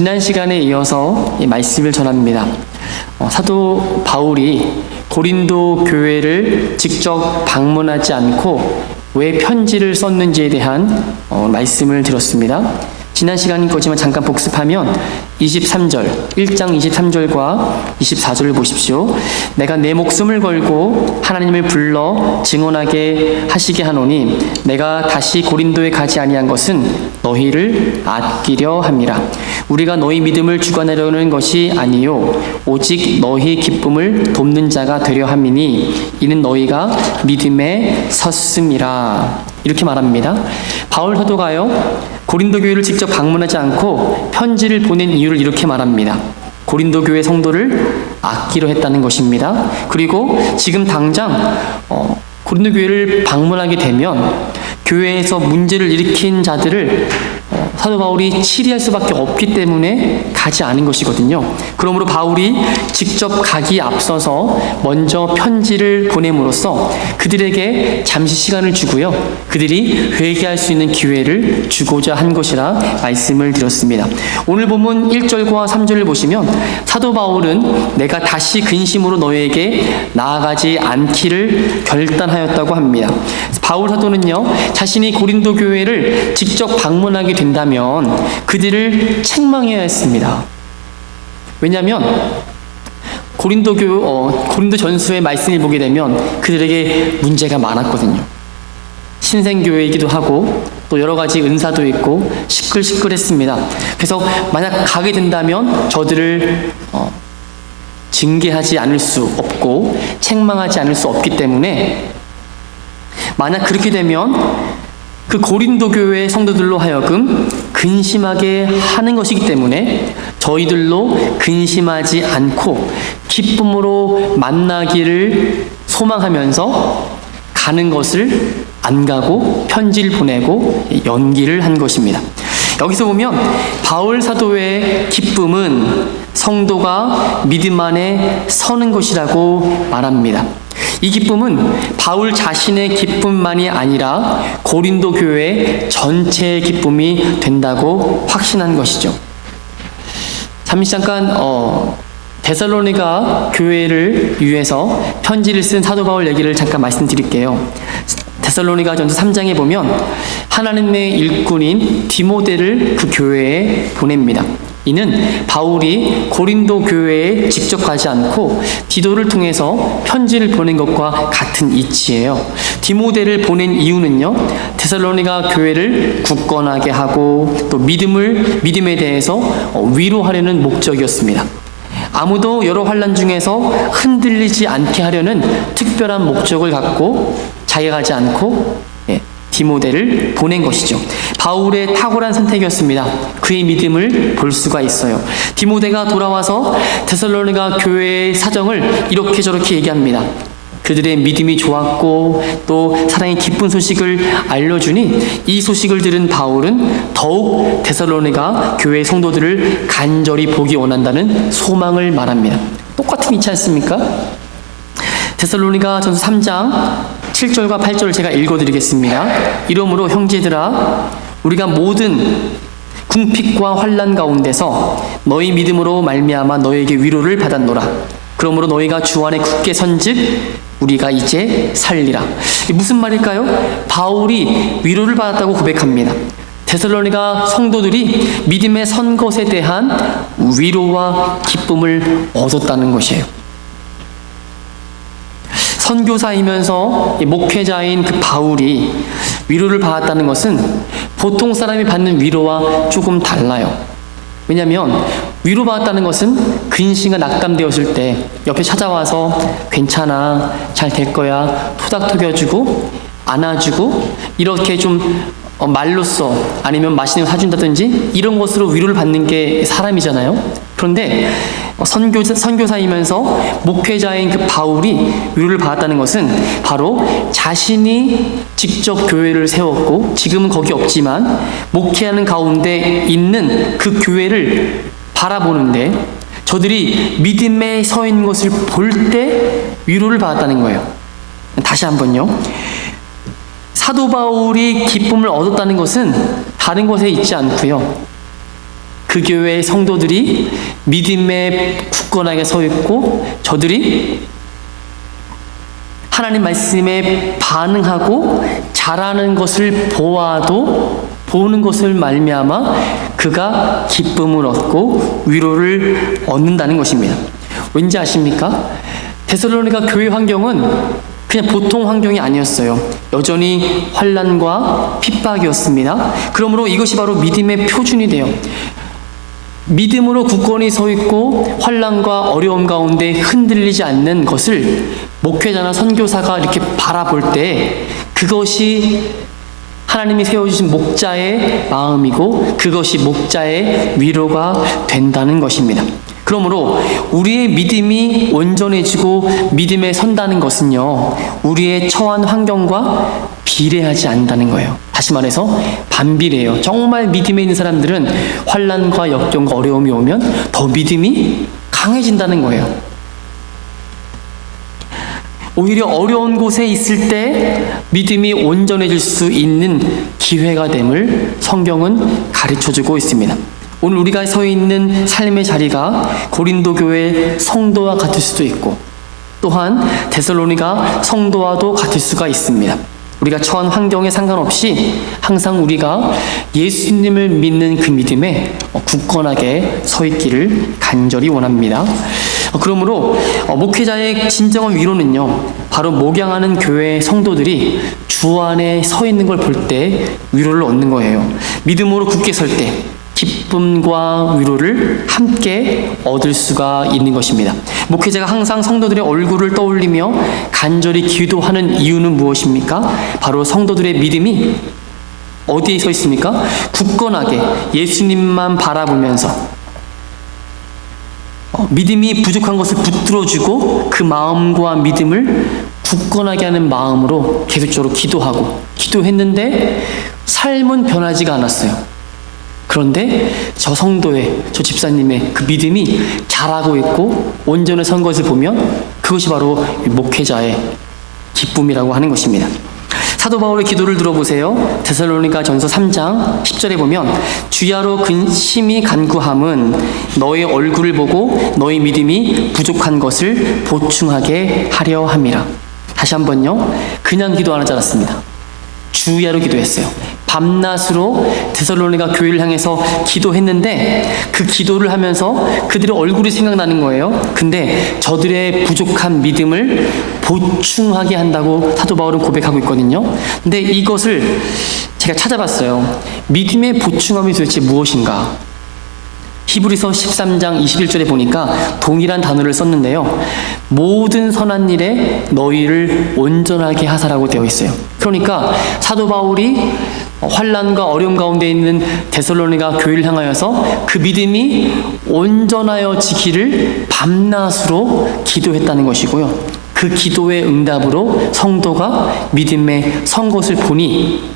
지난 시간에 이어서 이 말씀을 전합니다. 사도 바울이 고린도 교회를 직접 방문하지 않고 왜 편지를 썼는지에 대한 말씀을 드렸습니다. 지난 시간인 거지만 잠깐 복습하면 23절, 1장 23절과 24절을 보십시오. 내가 내 목숨을 걸고 하나님을 불러 증언하게 하시게 하노니 내가 다시 고린도에 가지 아니한 것은 너희를 아끼려 함이라. 우리가 너희 믿음을 주관하려는 것이 아니요 오직 너희 기쁨을 돕는 자가 되려 함이니 이는 너희가 믿음에 섰음이라. 이렇게 말합니다. 바울 사도가요 고린도 교회를 직접 방문하지 않고 편지를 보낸 이유를 이렇게 말합니다. 고린도 교회 성도를 아끼려 했다는 것입니다. 그리고 지금 당장 고린도 교회를 방문하게 되면 교회에서 문제를 일으킨 자들을 사도 바울이 치리할 수밖에 없기 때문에 가지 않은 것이거든요. 그러므로 바울이 직접 가기 앞서서 먼저 편지를 보냄으로써 그들에게 잠시 시간을 주고요. 그들이 회개할 수 있는 기회를 주고자 한 것이라 말씀을 드렸습니다. 오늘 본문 1절과 3절을 보시면 사도 바울은 내가 다시 근심으로 너희에게 나아가지 않기를 결단하였다고 합니다. 바울 사도는요, 자신이 고린도 교회를 직접 방문하게 된다면 그들을 책망해야 했습니다. 왜냐하면 고린도 전서의 말씀을 보게 되면 그들에게 문제가 많았거든요. 신생교회이기도 하고 또 여러 가지 은사도 있고 시끌시끌했습니다. 그래서 만약 가게 된다면 저들을 징계하지 않을 수 없고 책망하지 않을 수 없기 때문에 만약 그렇게 되면 그 고린도 교회 성도들로 하여금 근심하게 하는 것이기 때문에 저희들로 근심하지 않고 기쁨으로 만나기를 소망하면서 가는 것을 안 가고 편지를 보내고 연기를 한 것입니다. 여기서 보면 바울 사도의 기쁨은 성도가 믿음 안에 서는 것이라고 말합니다. 이 기쁨은 바울 자신의 기쁨만이 아니라 고린도 교회 전체의 기쁨이 된다고 확신한 것이죠. 잠깐 데살로니가 교회를 위해서 편지를 쓴 사도 바울 얘기를 잠깐 말씀드릴게요. 데살로니가 전서 3장에 보면 하나님의 일꾼인 디모데를 그 교회에 보냅니다. 이는 바울이 고린도 교회에 직접 가지 않고 디도를 통해서 편지를 보낸 것과 같은 이치예요. 디모데를 보낸 이유는요, 데살로니가 교회를 굳건하게 하고 또 믿음에 대해서 위로하려는 목적이었습니다. 아무도 여러 환난 중에서 흔들리지 않게 하려는 특별한 목적을 갖고 자기가 가지 않고 디모데를 보낸 것이죠. 바울의 탁월한 선택이었습니다. 그의 믿음을 볼 수가 있어요. 디모데가 돌아와서 데살로니가 교회의 사정을 이렇게 저렇게 얘기합니다. 그들의 믿음이 좋았고 또 사랑의 기쁜 소식을 알려주니 이 소식을 들은 바울은 더욱 데살로니가 교회 성도들을 간절히 보기 원한다는 소망을 말합니다. 똑같은 이치 않습니까? 데살로니가 전서 3장 7절과 8절을 제가 읽어드리겠습니다. 이러므로 형제들아 우리가 모든 궁핍과 환난 가운데서 너희 믿음으로 말미암아 너희에게 위로를 받았노라. 그러므로 너희가 주 안에 굳게 선즉 우리가 이제 살리라. 무슨 말일까요? 바울이 위로를 받았다고 고백합니다. 데살로니가 성도들이 믿음에 선 것에 대한 위로와 기쁨을 얻었다는 것이에요. 선교사이면서 목회자인 그 바울이 위로를 받았다는 것은 보통 사람이 받는 위로와 조금 달라요. 왜냐하면 위로받았다는 것은 근심과 낙담되었을 때 옆에 찾아와서 괜찮아, 잘 될 거야 토닥토겨주고 안아주고 이렇게 좀 말로써 아니면 맛있는 거 사준다든지 이런 것으로 위로를 받는 게 사람이잖아요. 그런데 선교사이면서 목회자인 그 바울이 위로를 받았다는 것은 바로 자신이 직접 교회를 세웠고 지금은 거기 없지만 목회하는 가운데 있는 그 교회를 바라보는데 저들이 믿음에 서 있는 것을 볼 때 위로를 받았다는 거예요. 다시 한번요. 사도 바울이 기쁨을 얻었다는 것은 다른 것에 있지 않고요. 그 교회의 성도들이 믿음에 굳건하게 서 있고 저들이 하나님 말씀에 반응하고 잘하는 것을 보는 것을 말미암아 그가 기쁨을 얻고 위로를 얻는다는 것입니다. 왠지 아십니까? 데살로니가 교회 환경은 그냥 보통 환경이 아니었어요. 여전히 환난과 핍박이었습니다. 그러므로 이것이 바로 믿음의 표준이 돼요. 믿음으로 굳건히 서 있고 환난과 어려움 가운데 흔들리지 않는 것을 목회자나 선교사가 이렇게 바라볼 때 그것이 하나님이 세워주신 목자의 마음이고 그것이 목자의 위로가 된다는 것입니다. 그러므로 우리의 믿음이 온전해지고 믿음에 선다는 것은요, 우리의 처한 환경과 비례하지 않는다는 거예요. 다시 말해서 반비례해요. 정말 믿음에 있는 사람들은 환난과 역경과 어려움이 오면 더 믿음이 강해진다는 거예요. 오히려 어려운 곳에 있을 때 믿음이 온전해질 수 있는 기회가 됨을 성경은 가르쳐주고 있습니다. 오늘 우리가 서 있는 삶의 자리가 고린도 교회 성도와 같을 수도 있고 또한 데살로니가 성도와도 같을 수가 있습니다. 우리가 처한 환경에 상관없이 항상 우리가 예수님을 믿는 그 믿음에 굳건하게 서 있기를 간절히 원합니다. 그러므로 목회자의 진정한 위로는요, 바로 목양하는 교회의 성도들이 주 안에 서 있는 걸 볼 때 위로를 얻는 거예요. 믿음으로 굳게 설 때 기쁨과 위로를 함께 얻을 수가 있는 것입니다. 목회자가 항상 성도들의 얼굴을 떠올리며 간절히 기도하는 이유는 무엇입니까? 바로 성도들의 믿음이 어디에 서 있습니까? 굳건하게 예수님만 바라보면서 믿음이 부족한 것을 붙들어주고 그 마음과 믿음을 굳건하게 하는 마음으로 계속적으로 기도했는데 삶은 변하지가 않았어요. 그런데 저 성도의, 저 집사님의 그 믿음이 자라고 있고 온전히 선 것을 보면 그것이 바로 목회자의 기쁨이라고 하는 것입니다. 사도 바울의 기도를 들어보세요. 데살로니가 전서 3장 10절에 보면 주야로 근심히 간구함은 너의 얼굴을 보고 너의 믿음이 부족한 것을 보충하게 하려 함이라. 다시 한번요. 그냥 기도 안 하지 않았습니다. 주야로 기도했어요. 밤낮으로 데살로니가 교회를 향해서 기도했는데 그 기도를 하면서 그들의 얼굴이 생각나는 거예요. 근데 저들의 부족한 믿음을 보충하게 한다고 사도 바울은 고백하고 있거든요. 근데 이것을 제가 찾아봤어요. 믿음의 보충함이 도대체 무엇인가? 히브리서 13장 21절에 보니까 동일한 단어를 썼는데요. 모든 선한 일에 너희를 온전하게 하사라고 되어 있어요. 그러니까 사도 바울이 환난과 어려움 가운데 있는 데살로니가 교회를 향하여서 그 믿음이 온전하여 지기를 밤낮으로 기도했다는 것이고요. 그 기도의 응답으로 성도가 믿음에 선 것을 보니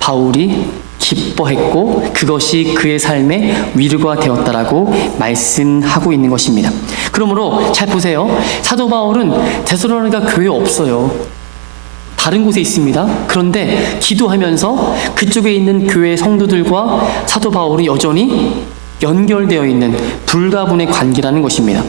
바울이 기뻐했고 그것이 그의 삶의 위로가 되었다라고 말씀하고 있는 것입니다. 그러므로 잘 보세요. 사도 바울은 데살로니가 교회에 없어요. 다른 곳에 있습니다. 그런데 기도하면서 그쪽에 있는 교회 성도들과 사도 바울이 여전히 연결되어 있는 불가분의 관계라는 것입니다.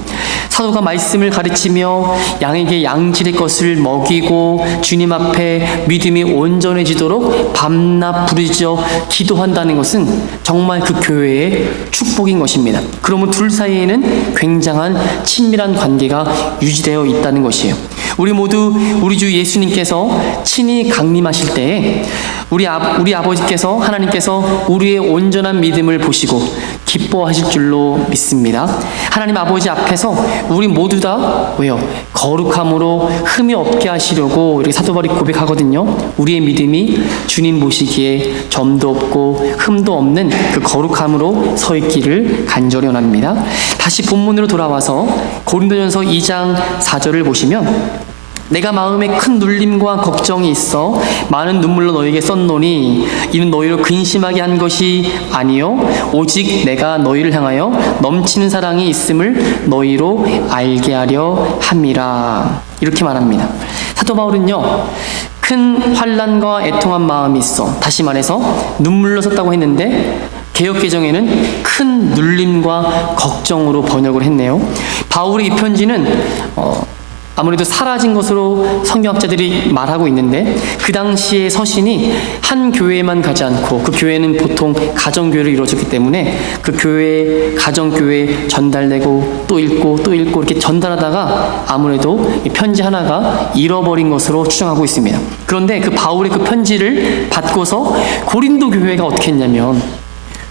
사도가 말씀을 가르치며 양에게 양질의 것을 먹이고 주님 앞에 믿음이 온전해지도록 밤낮 부르짖어 기도한다는 것은 정말 그 교회의 축복인 것입니다. 그러면 둘 사이에는 굉장한 친밀한 관계가 유지되어 있다는 것이에요. 우리 모두 우리 주 예수님께서 친히 강림하실 때에 우리 아버지께서 하나님께서 우리의 온전한 믿음을 보시고 기뻐하실 줄로 믿습니다. 하나님 아버지 앞에서 우리 모두 다 왜요? 거룩함으로 흠이 없게 하시려고 이렇게 사도 바울이 고백하거든요. 우리의 믿음이 주님 보시기에 점도 없고 흠도 없는 그 거룩함으로 서 있기를 간절히 원합니다. 다시 본문으로 돌아와서 고린도전서 2장 4절을 보시면 내가 마음에 큰 눌림과 걱정이 있어 많은 눈물로 너희에게 썼노니 이는 너희를 근심하게 한 것이 아니요 오직 내가 너희를 향하여 넘치는 사랑이 있음을 너희로 알게 하려 함이라. 이렇게 말합니다. 사도 바울은요 큰 환난과 애통한 마음이 있어 다시 말해서 눈물로 썼다고 했는데 개역개정에는 큰 눌림과 걱정으로 번역을 했네요. 바울의 이 편지는 아무래도 사라진 것으로 성경학자들이 말하고 있는데, 그 당시에 서신이 한 교회에만 가지 않고, 그 교회는 보통 가정교회로 이루어졌기 때문에 그 교회, 가정교회에 전달되고 또 읽고 또 읽고 이렇게 전달하다가 아무래도 이 편지 하나가 잃어버린 것으로 추정하고 있습니다. 그런데 그 바울의 그 편지를 받고서 고린도 교회가 어떻게 했냐면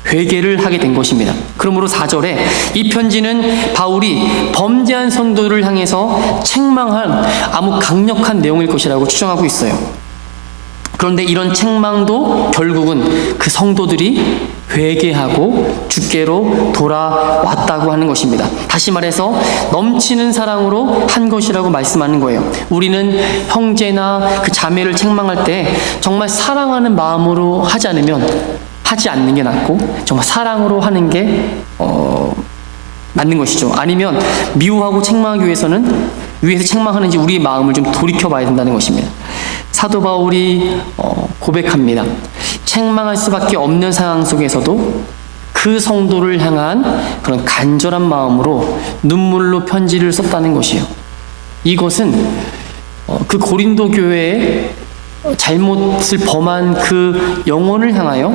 회개를 하게 된 것입니다. 그러므로 4절에 이 편지는 바울이 범죄한 성도를 향해서 책망한 아무 강력한 내용일 것이라고 추정하고 있어요. 그런데 이런 책망도 결국은 그 성도들이 회개하고 주께로 돌아왔다고 하는 것입니다. 다시 말해서 넘치는 사랑으로 한 것이라고 말씀하는 거예요. 우리는 형제나 그 자매를 책망할 때 정말 사랑하는 마음으로 하지 않는 게 낫고, 정말 사랑으로 하는 게 맞는 것이죠. 아니면 미워하고 책망하기 위해서는 위에서 책망하는지 우리의 마음을 좀 돌이켜 봐야 된다는 것입니다. 사도 바울이 고백합니다. 책망할 수밖에 없는 상황 속에서도 그 성도를 향한 그런 간절한 마음으로 눈물로 편지를 썼다는 것이에요. 이것은 그 고린도 교회에 잘못을 범한 그 영혼을 향하여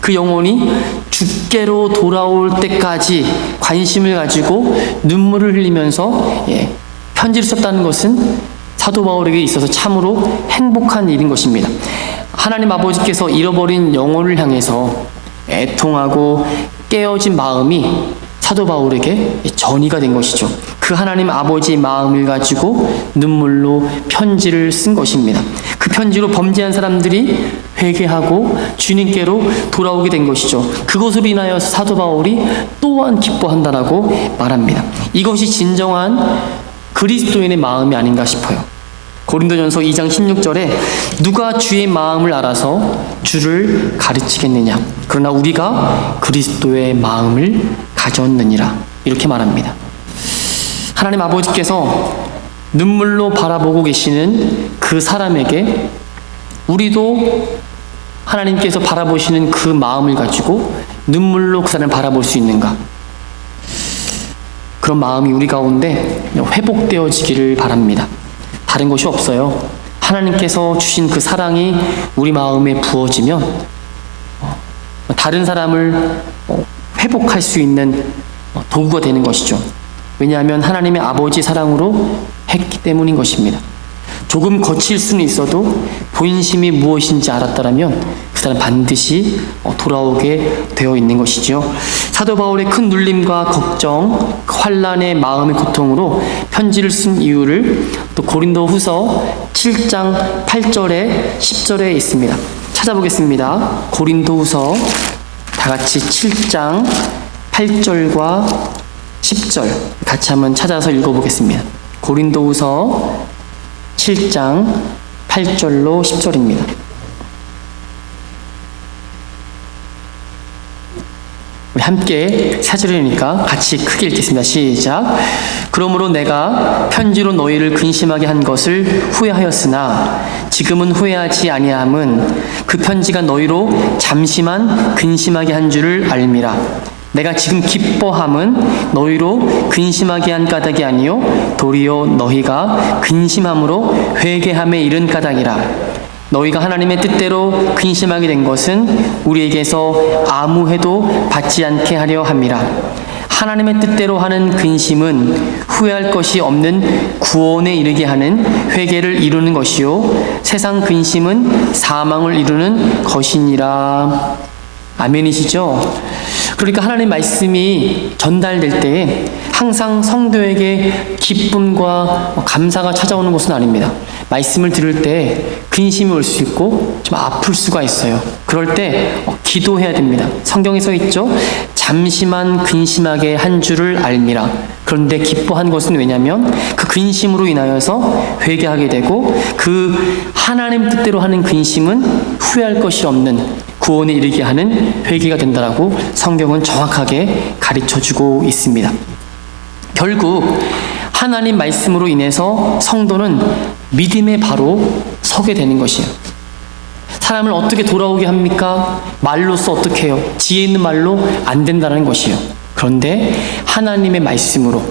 그 영혼이 주께로 돌아올 때까지 관심을 가지고 눈물을 흘리면서 편지를 썼다는 것은 사도 바울에게 있어서 참으로 행복한 일인 것입니다. 하나님 아버지께서 잃어버린 영혼을 향해서 애통하고 깨어진 마음이 사도 바울에게 전이가 된 것이죠. 그 하나님 아버지의 마음을 가지고 눈물로 편지를 쓴 것입니다. 그 편지로 범죄한 사람들이 회개하고 주님께로 돌아오게 된 것이죠. 그것으로 인하여 사도 바울이 또한 기뻐한다라고 말합니다. 이것이 진정한 그리스도인의 마음이 아닌가 싶어요. 고린도전서 2장 16절에 누가 주의 마음을 알아서 주를 가르치겠느냐, 그러나 우리가 그리스도의 마음을 가졌느니라, 이렇게 말합니다. 하나님 아버지께서 눈물로 바라보고 계시는 그 사람에게 우리도 하나님께서 바라보시는 그 마음을 가지고 눈물로 그 사람을 바라볼 수 있는가? 그런 마음이 우리 가운데 회복되어지기를 바랍니다. 다른 것이 없어요. 하나님께서 주신 그 사랑이 우리 마음에 부어지면 다른 사람을 회복할 수 있는 도구가 되는 것이죠. 왜냐하면 하나님의 아버지 사랑으로 했기 때문인 것입니다. 조금 거칠 수는 있어도 본심이 무엇인지 알았다라면 그 사람 반드시 돌아오게 되어 있는 것이죠. 사도 바울의 큰 눌림과 걱정, 환난의 마음의 고통으로 편지를 쓴 이유를 또 고린도후서 7장 8절에 10절에 있습니다. 찾아보겠습니다. 고린도후서 다 같이 7장 8절과 10절 같이 한번 찾아서 읽어보겠습니다. 고린도후서 7장 8절로 10절입니다. 우리 함께 4절이니까 같이 크게 읽겠습니다. 시작. 그러므로 내가 편지로 너희를 근심하게 한 것을 후회하였으나 지금은 후회하지 아니함은 그 편지가 너희로 잠시만 근심하게 한 줄을 알미라. 내가 지금 기뻐함은 너희로 근심하게 한 까닭이 아니요 도리어 너희가 근심함으로 회개함에 이른 까닭이라. 너희가 하나님의 뜻대로 근심하게 된 것은 우리에게서 아무 해도 받지 않게 하려 함이라. 하나님의 뜻대로 하는 근심은 후회할 것이 없는 구원에 이르게 하는 회개를 이루는 것이요 세상 근심은 사망을 이루는 것이니라. 아멘이시죠? 그러니까 하나님 말씀이 전달될 때에 항상 성도에게 기쁨과 감사가 찾아오는 것은 아닙니다. 말씀을 들을 때 근심이 올 수 있고 좀 아플 수가 있어요. 그럴 때 기도해야 됩니다. 성경에 써 있죠? 잠시만 근심하게 한 줄을 알미라. 그런데 기뻐한 것은 왜냐하면 그 근심으로 인하여서 회개하게 되고 그 하나님 뜻대로 하는 근심은 후회할 것이 없는 구원에 이르게 하는 회개가 된다라고 성경은 정확하게 가르쳐주고 있습니다. 결국 하나님 말씀으로 인해서 성도는 믿음의 바로 서게 되는 것이에요. 사람을 어떻게 돌아오게 합니까? 말로써 어떻게 해요? 지혜 있는 말로 안 된다는 것이에요. 그런데 하나님의 말씀으로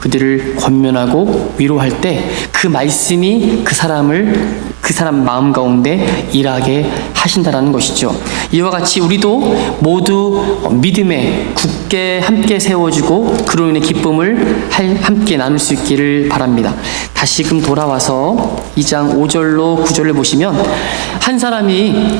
그들을 권면하고 위로할 때 그 말씀이 그 사람 마음 가운데 일하게 하신다라는 것이죠. 이와 같이 우리도 모두 믿음에 굳게 함께 세워주고 그로 인해 기쁨을 함께 나눌 수 있기를 바랍니다. 다시금 돌아와서 2장 5절로 9절을 보시면 한 사람이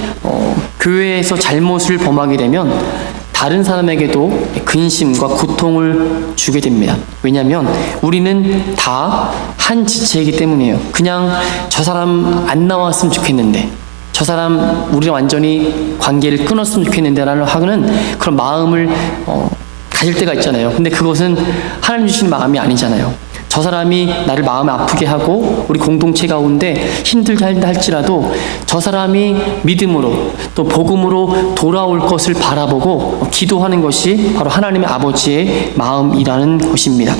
교회에서 잘못을 범하게 되면 다른 사람에게도 근심과 고통을 주게 됩니다. 왜냐하면 우리는 다 한 지체이기 때문이에요. 그냥 저 사람 안 나왔으면 좋겠는데, 저 사람 우리랑 완전히 관계를 끊었으면 좋겠는데 라는 하는 그런 마음을 가질 때가 있잖아요. 근데 그것은 하나님 주시는 마음이 아니잖아요. 저 사람이 나를 마음에 아프게 하고 우리 공동체 가운데 힘들게 한다 할지라도 저 사람이 믿음으로 또 복음으로 돌아올 것을 바라보고 기도하는 것이 바로 하나님의 아버지의 마음이라는 것입니다.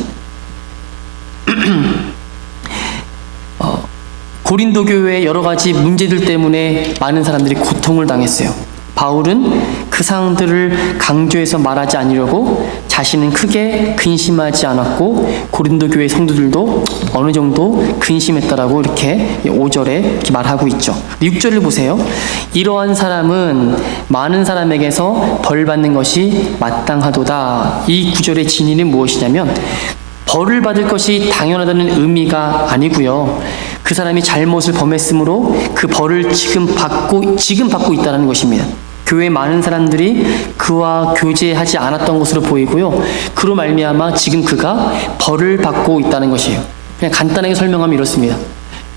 고린도 교회의 여러 가지 문제들 때문에 많은 사람들이 고통을 당했어요. 바울은 그 사항들을 강조해서 말하지 않으려고 자신은 크게 근심하지 않았고 고린도 교회 성도들도 어느 정도 근심했다라고 이렇게 5절에 이렇게 말하고 있죠. 6절을 보세요. 이러한 사람은 많은 사람에게서 벌 받는 것이 마땅하도다. 이 구절의 진의는 무엇이냐면 벌을 받을 것이 당연하다는 의미가 아니고요. 그 사람이 잘못을 범했으므로 그 벌을 지금 받고 있다는 것입니다. 교회 많은 사람들이 그와 교제하지 않았던 것으로 보이고요. 그로 말미암아 지금 그가 벌을 받고 있다는 것이에요. 그냥 간단하게 설명하면 이렇습니다.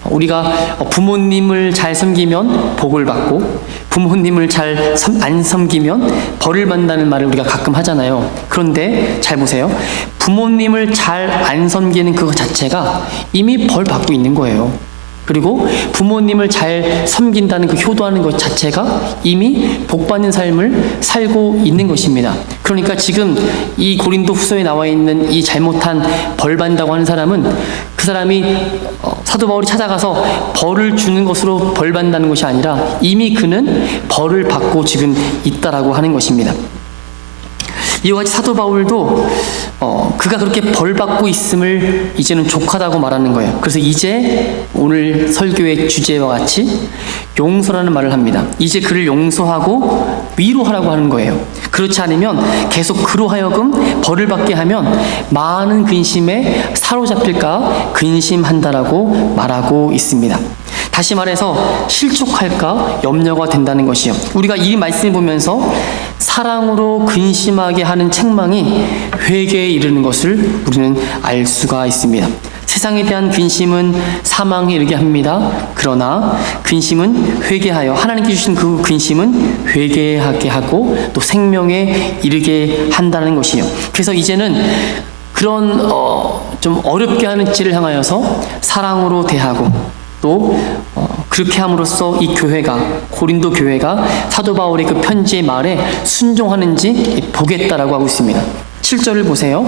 우리가 부모님을 잘 섬기면 복을 받고 부모님을 잘 안 섬기면 벌을 받는다는 말을 우리가 가끔 하잖아요. 그런데 잘 보세요. 부모님을 잘 안 섬기는 그것 자체가 이미 벌 받고 있는 거예요. 그리고 부모님을 잘 섬긴다는 그 효도하는 것 자체가 이미 복받는 삶을 살고 있는 것입니다. 그러니까 지금 이 고린도 후서에 나와 있는 이 잘못한 벌 받는다고 하는 사람은 그 사람이 사도 바울이 찾아가서 벌을 주는 것으로 벌 받는다는 것이 아니라 이미 그는 벌을 받고 지금 있다라고 하는 것입니다. 이와 같이 사도 바울도 그가 그렇게 벌 받고 있음을 이제는 족하다고 말하는 거예요. 그래서 이제 오늘 설교의 주제와 같이 용서라는 말을 합니다. 이제 그를 용서하고 위로하라고 하는 거예요. 그렇지 않으면 계속 그로 하여금 벌을 받게 하면 많은 근심에 사로잡힐까 근심한다라고 말하고 있습니다. 다시 말해서 실족할까 염려가 된다는 것이요. 우리가 이 말씀을 보면서 사랑으로 근심하게 하는 책망이 회개에 이르는 것을 우리는 알 수가 있습니다. 세상에 대한 근심은 사망에 이르게 합니다. 그러나 근심은 회개하여 하나님께 주신 그 근심은 회개하게 하고 또 생명에 이르게 한다는 것이에요. 그래서 이제는 그런 좀 어렵게 하는 죄를 향하여서 사랑으로 대하고 또 그렇게 함으로써 이 교회가 고린도 교회가 사도 바울의 그 편지의 말에 순종하는지 보겠다라고 하고 있습니다. 7절을 보세요.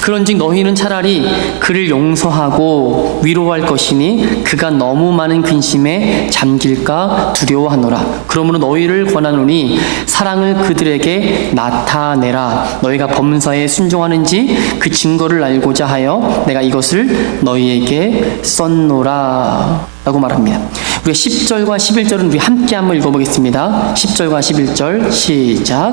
그런즉 너희는 차라리 그를 용서하고 위로할 것이니 그가 너무 많은 근심에 잠길까 두려워하노라. 그러므로 너희를 권하노니 사랑을 그들에게 나타내라. 너희가 범사에 순종하는지 그 증거를 알고자 하여 내가 이것을 너희에게 썼노라 라고 말합니다. 우리가 10절과 11절은 우리 함께 한번 읽어보겠습니다. 10절과 11절 시작.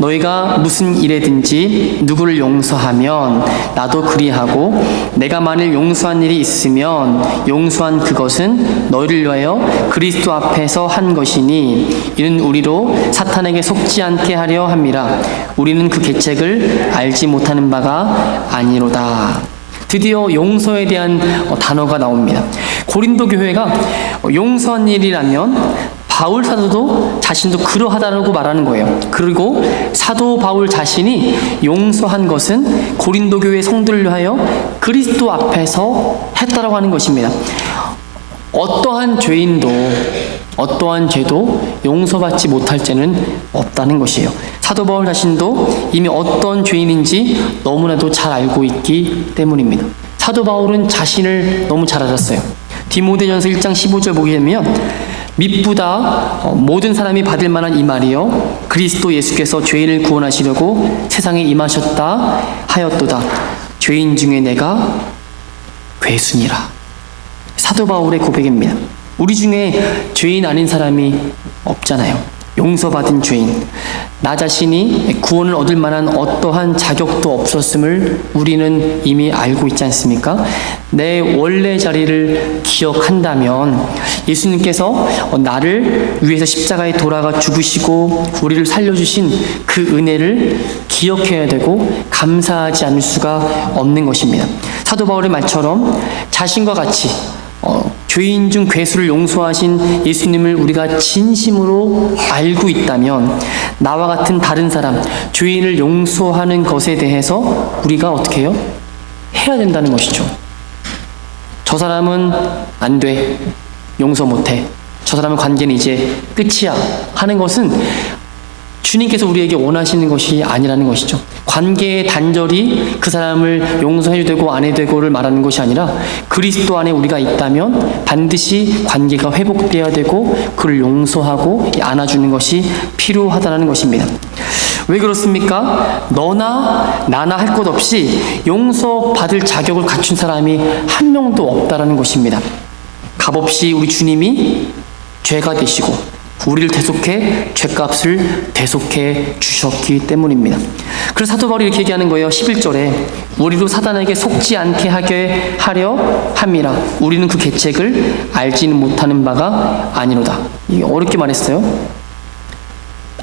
너희가 무슨 일에든지 누구를 용서하면 나도 그리하고 내가 만일 용서한 일이 있으면 용서한 그것은 너희를 위하여 그리스도 앞에서 한 것이니 이는 우리로 사탄에게 속지 않게 하려 함이라. 우리는 그 계책을 알지 못하는 바가 아니로다. 드디어 용서에 대한 단어가 나옵니다. 고린도 교회가 용서한 일이라면 바울 사도도 자신도 그러하다고 말하는 거예요. 그리고 사도 바울 자신이 용서한 것은 고린도 교회 성도를 위하여 그리스도 앞에서 했다라고 하는 것입니다. 어떠한 죄인도 어떠한 죄도 용서받지 못할 죄는 없다는 것이에요. 사도 바울 자신도 이미 어떤 죄인인지 너무나도 잘 알고 있기 때문입니다. 사도 바울은 자신을 너무 잘 알았어요. 디모데전서 1장 15절 보게 되면 미쁘다 모든 사람이 받을 만한 이 말이요 그리스도 예수께서 죄인을 구원하시려고 세상에 임하셨다 하였도다. 죄인 중에 내가 괴순이라. 사도 바울의 고백입니다. 우리 중에 죄인 아닌 사람이 없잖아요. 용서받은 죄인, 나 자신이 구원을 얻을 만한 어떠한 자격도 없었음을 우리는 이미 알고 있지 않습니까? 내 원래 자리를 기억한다면 예수님께서 나를 위해서 십자가에 돌아가 죽으시고 우리를 살려주신 그 은혜를 기억해야 되고 감사하지 않을 수가 없는 것입니다. 사도 바울의 말처럼 자신과 같이 죄인 중 괴수를 용서하신 예수님을 우리가 진심으로 알고 있다면 나와 같은 다른 사람, 죄인을 용서하는 것에 대해서 우리가 어떻게 해요? 해야 된다는 것이죠. 저 사람은 안 돼. 용서 못해. 저 사람의 관계는 이제 끝이야. 하는 것은 주님께서 우리에게 원하시는 것이 아니라는 것이죠. 관계의 단절이 그 사람을 용서해도 되고 안 해도 되고를 말하는 것이 아니라 그리스도 안에 우리가 있다면 반드시 관계가 회복되어야 되고 그를 용서하고 안아주는 것이 필요하다는 것입니다. 왜 그렇습니까? 너나 나나 할 것 없이 용서받을 자격을 갖춘 사람이 한 명도 없다는 것입니다. 값없이 우리 주님이 죄가 되시고 우리를 대속해 죄값을 대속해 주셨기 때문입니다. 그래서 사도 바울이 이렇게 얘기하는 거예요. 11절에 우리도 사단에게 속지 않게 하게 하려 함이라. 우리는 그 계책을 알지는 못하는 바가 아니로다. 이게 어렵게 말했어요.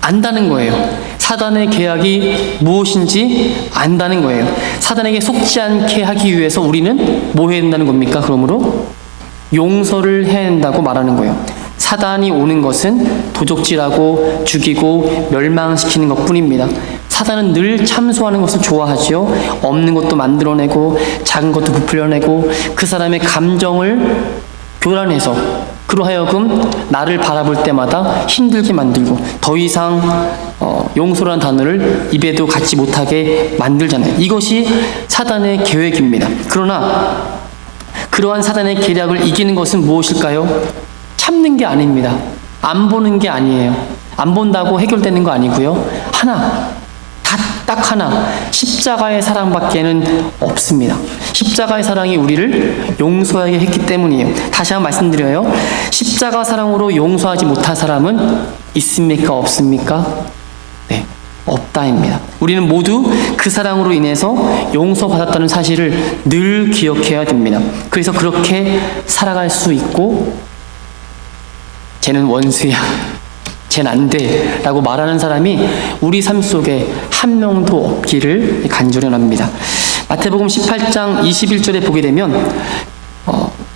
안다는 거예요. 사단의 계약이 무엇인지 안다는 거예요. 사단에게 속지 않게 하기 위해서 우리는 뭐 해야 된다는 겁니까? 그러므로 용서를 해야 된다고 말하는 거예요. 사단이 오는 것은 도적질하고 죽이고 멸망시키는 것뿐입니다. 사단은 늘 참소하는 것을 좋아하죠. 없는 것도 만들어내고 작은 것도 부풀려내고 그 사람의 감정을 교란해서 그로 하여금 나를 바라볼 때마다 힘들게 만들고 더 이상 용서라는 단어를 입에도 갖지 못하게 만들잖아요. 이것이 사단의 계획입니다. 그러나 그러한 사단의 계략을 이기는 것은 무엇일까요? 참는 게 아닙니다. 안 보는 게 아니에요. 안 본다고 해결되는 거 아니고요. 딱 하나, 십자가의 사랑밖에는 없습니다. 십자가의 사랑이 우리를 용서하게 했기 때문이에요. 다시 한번 말씀드려요. 십자가 사랑으로 용서하지 못한 사람은 있습니까? 없습니까? 네, 없다입니다. 우리는 모두 그 사랑으로 인해서 용서받았다는 사실을 늘 기억해야 됩니다. 그래서 그렇게 살아갈 수 있고 쟤는 원수야, 쟤는 안 돼 라고 말하는 사람이 우리 삶 속에 한 명도 없기를 간절합니다. 마태복음 18장 21절에 보게 되면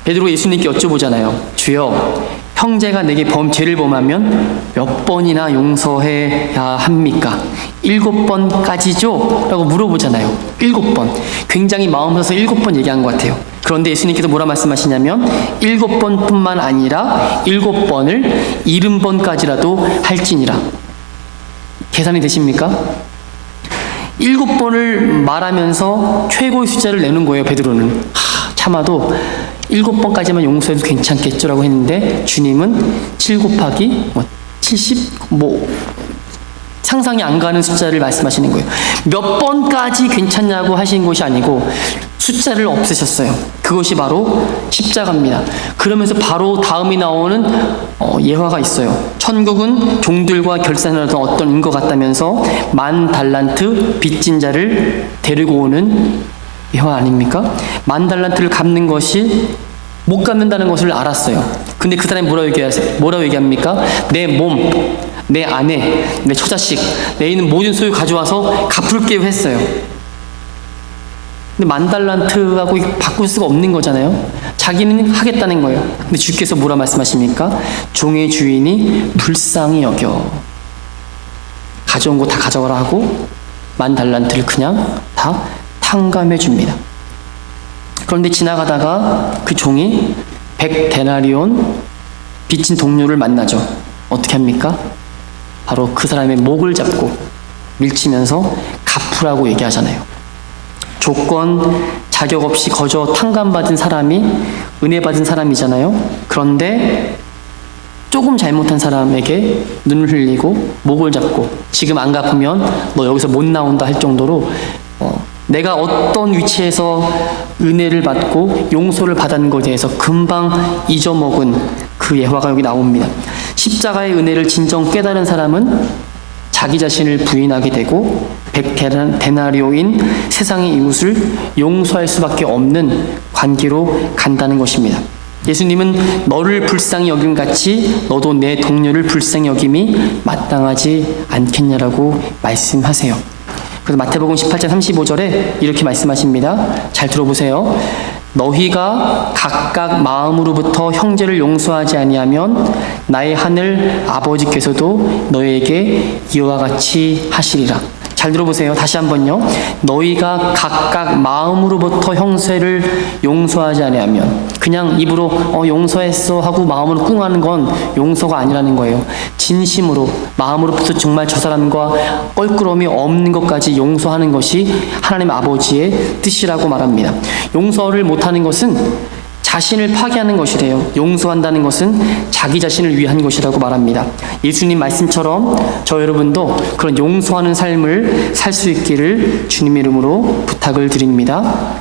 베드로가 예수님께 여쭤보잖아요. 주여, 형제가 내게 죄를 범하면 몇 번이나 용서해야 합니까? 7번까지죠? 라고 물어보잖아요. 7번. 굉장히 마음 써서 7번 얘기한 것 같아요. 그런데 예수님께서 뭐라 말씀하시냐면 7번뿐만 아니라 7번을 70번까지라도 할지니라. 계산이 되십니까? 7번을 말하면서 최고의 숫자를 내는 거예요. 베드로는. 참아도 7번까지만 용서해도 괜찮겠죠라고 했는데 주님은 7 곱하기 70 상상이 안 가는 숫자를 말씀하시는 거예요. 몇 번까지 괜찮냐고 하신 것이 아니고 숫자를 없애셨어요. 그것이 바로 십자가입니다. 그러면서 바로 다음이 나오는 예화가 있어요. 천국은 종들과 결산을 하던 어떤 인것 같다면서 10,000달란트 빚진 자를 데리고 오는 예화 아닙니까? 10,000달란트를 갚는 것이 못 갚는다는 것을 알았어요. 근데 그 사람이 뭐라고 얘기합니까? 내 몸, 내 아내, 내 처자식, 내 있는 모든 소유 가져와서 갚을게요 했어요. 근데 10,000달란트하고 바꿀 수가 없는 거잖아요. 자기는 하겠다는 거예요. 근데 주께서 뭐라 말씀하십니까? 종의 주인이 불쌍히 여겨. 가져온 거 다 가져가라 하고 10,000달란트를 그냥 다 탕감해 줍니다. 그런데 지나가다가 그 종이 100데나리온 빚진 동료를 만나죠. 어떻게 합니까? 바로 그 사람의 목을 잡고 밀치면서 갚으라고 얘기하잖아요. 조건, 자격 없이 거저 탕감받은 사람이 은혜 받은 사람이잖아요. 그런데 조금 잘못한 사람에게 눈을 흘리고 목을 잡고 지금 안 갚으면 너 여기서 못 나온다 할 정도로 내가 어떤 위치에서 은혜를 받고 용서를 받은 것에 대해서 금방 잊어먹은 그 예화가 여기 나옵니다. 십자가의 은혜를 진정 깨달은 사람은 자기 자신을 부인하게 되고 100데나리오인 세상의 이웃을 용서할 수밖에 없는 관계로 간다는 것입니다. 예수님은 너를 불쌍히 여김같이 너도 내 동료를 불쌍히 여김이 마땅하지 않겠냐라고 말씀하세요. 그래서 마태복음 18장 35절에 이렇게 말씀하십니다. 잘 들어보세요. 너희가 각각 마음으로부터 형제를 용서하지 아니하면 나의 하늘 아버지께서도 너희에게 이와 같이 하시리라. 잘 들어보세요. 다시 한번요. 너희가 각각 마음으로부터 형제를 용서하지 아니하면, 그냥 입으로 용서했어 하고 마음으로 꿍하는 건 용서가 아니라는 거예요. 진심으로 마음으로부터 정말 저 사람과 껄끄러움이 없는 것까지 용서하는 것이 하나님 아버지의 뜻이라고 말합니다. 용서를 못하는 것은 자신을 파괴하는 것이래요. 용서한다는 것은 자기 자신을 위한 것이라고 말합니다. 예수님 말씀처럼 저 여러분도 그런 용서하는 삶을 살 수 있기를 주님의 이름으로 부탁을 드립니다.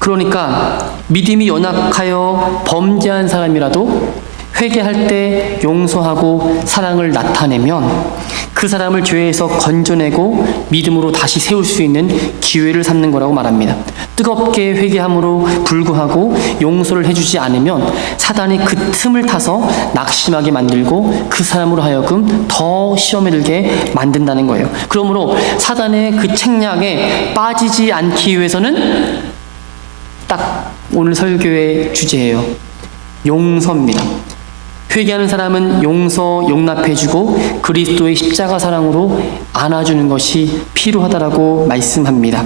그러니까 믿음이 연약하여 범죄한 사람이라도 회개할 때 용서하고 사랑을 나타내면 그 사람을 죄에서 건져내고 믿음으로 다시 세울 수 있는 기회를 삼는 거라고 말합니다. 뜨겁게 회개함으로 불구하고 용서를 해주지 않으면 사단이 그 틈을 타서 낙심하게 만들고 그 사람으로 하여금 더 시험에 들게 만든다는 거예요. 그러므로 사단의 그 책략에 빠지지 않기 위해서는 딱 오늘 설교의 주제예요. 용서입니다. 회개하는 사람은 용납해주고 그리스도의 십자가 사랑으로 안아주는 것이 필요하다라고 말씀합니다.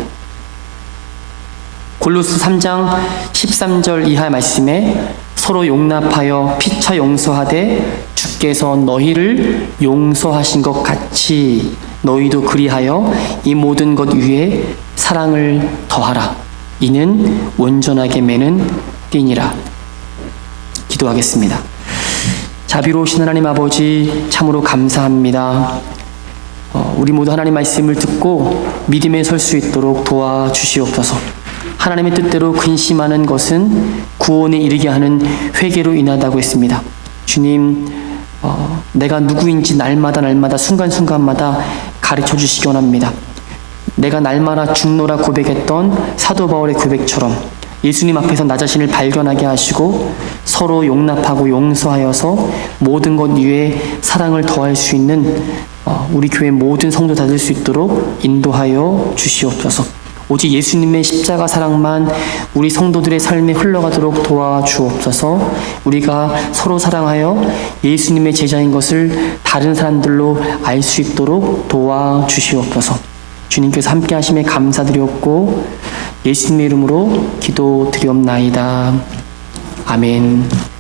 골로새 3장 13절 이하 말씀에 서로 용납하여 피차 용서하되 주께서 너희를 용서하신 것 같이 너희도 그리하여 이 모든 것 위에 사랑을 더하라. 이는 온전하게 매는 띠니라. 기도하겠습니다. 자비로우신 하나님 아버지, 참으로 감사합니다. 우리 모두 하나님 말씀을 듣고 믿음에 설 수 있도록 도와주시옵소서. 하나님의 뜻대로 근심하는 것은 구원에 이르게 하는 회개로 인하다고 했습니다. 주님, 내가 누구인지 날마다 순간순간마다 가르쳐 주시기 원합니다. 내가 날마다 죽노라 고백했던 사도 바울의 고백처럼 예수님 앞에서 나 자신을 발견하게 하시고 서로 용납하고 용서하여서 모든 것 위에 사랑을 더할 수 있는 우리 교회 모든 성도다 될 수 있도록 인도하여 주시옵소서. 오직 예수님의 십자가 사랑만 우리 성도들의 삶에 흘러가도록 도와주옵소서. 우리가 서로 사랑하여 예수님의 제자인 것을 다른 사람들로 알 수 있도록 도와주시옵소서. 주님께서 함께 하심에 감사드렸고 예수님의 이름으로 기도드리옵나이다. 아멘.